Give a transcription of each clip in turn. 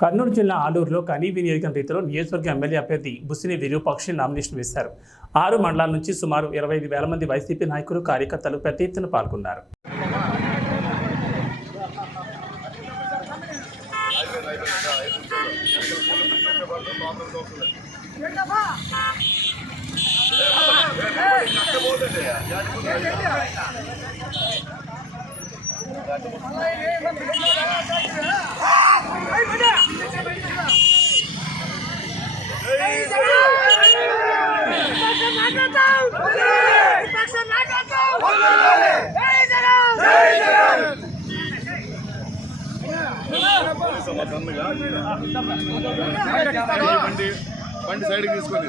కర్నూలు జిల్లా ఆలూరులో కనీ వినియోగం రీతిలో నియోజకవర్గ ఎమ్మెల్యే అభ్యర్థి బుసిని విరూపాక్షి నామినేషన్ వేశారు ఆరు మండలాల నుంచి సుమారు ఇరవై ఐదు వేల మంది వైసీపీ నాయకులు కార్యకర్తలు పెద్ద ఎత్తున పాల్గొన్నారు బండి బండి సైడ్కి తీసుకొని.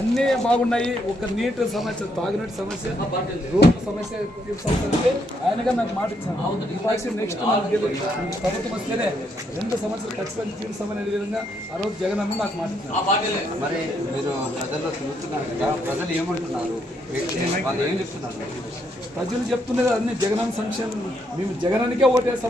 అన్నీ బాగున్నాయి. ఒక నీటి సమస్య తాగునీటి సమస్య రోడ్డు సమస్య తీర్చాలంటే ఆయనగా నాకు మాట ఇచ్చాను పాక్షి నెక్స్ట్ ప్రభుత్వం వస్తేనే రెండు సమస్యలు ఖచ్చితంగా తీర్చామనే విధంగా ఆ రోజు జగన్ అన్న నాకు మాట ఇచ్చాను మరి మీరు ప్రజల్లో కదా ప్రజలు ఏమంటున్నారు? వాళ్ళు ఏం చెప్తున్నారు? ప్రజలు చెప్తున్నది అన్ని జగనన్న సంక్షేమం. మేము జగనానికే ఓటేస్తాం.